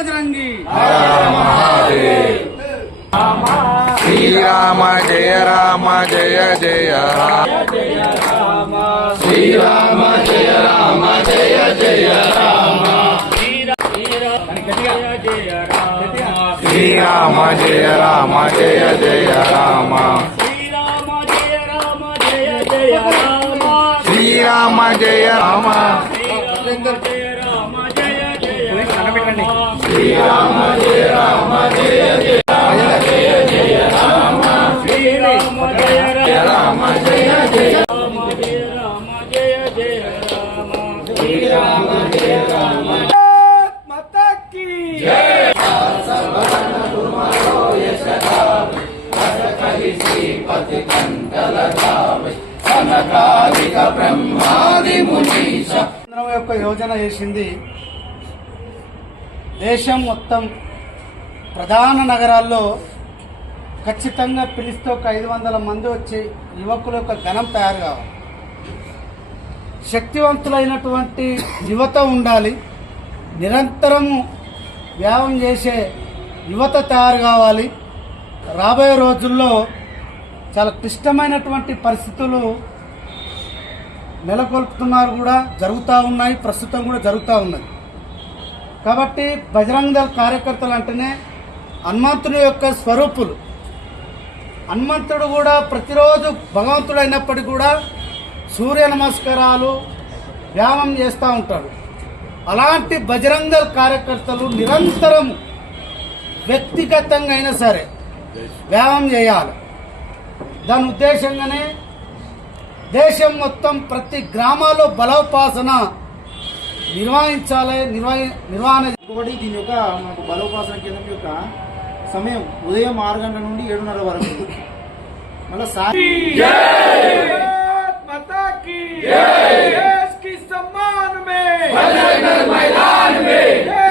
बजरंगी। श्री राम जय राम जय जय राम, श्री राम जय राम जय जय राम, श्री राम जय राम जय जय राम, श्री राम जय राम, श्री राम जय राम जय जय राम, श्री राम जय राम जय जय राम, श्री राम जय राम। माता की जय। सर्वगण तुमरो यश गावे, रस कहि श्रीपति कंठ लगावे, सनकादिक ब्रह्मादि मुनीश। యొక్క యోజన చేసింది దేశం మొత్తం ప్రధాన నగరాల్లో ఖచ్చితంగా పిలిస్తే ఒక 500 మంది వచ్చి యువకుల యొక్క గణం తయారు కావాలి. శక్తివంతులైనటువంటి యువత ఉండాలి. నిరంతరము వ్యాయామం చేసే యువత తయారు కావాలి. రాబోయే రోజుల్లో చాలా క్లిష్టమైనటువంటి పరిస్థితులు నెలకొల్పుతున్నారు, కూడా జరుగుతూ ఉన్నాయి, ప్రస్తుతం కూడా జరుగుతూ ఉన్నాయి. కాబట్టి బజరంగ దళ కార్యకర్తలు అంటేనే హనుమంతుని యొక్క స్వరూపులు. హనుమంతుడు కూడా ప్రతిరోజు భగవంతుడు అయినప్పటికీ కూడా సూర్య నమస్కారాలు వ్యాయామం చేస్తూ ఉంటాడు. అలాంటి బజరంగ దళ కార్యకర్తలు నిరంతరం వ్యక్తిగతంగా అయినా సరే వ్యాయామం చేయాలి. దాని ఉద్దేశంగానే దేశం మొత్తం ప్రతి గ్రామాల్లో బలోపాసన నిర్వహించాలి. నిర్వహణ ఇంకొకటి దీని యొక్క మనకు బలోపాసన కేంద్రం యొక్క సమయం ఉదయం 6 గంటల నుండి 7:30 వరకు. మళ్ళీ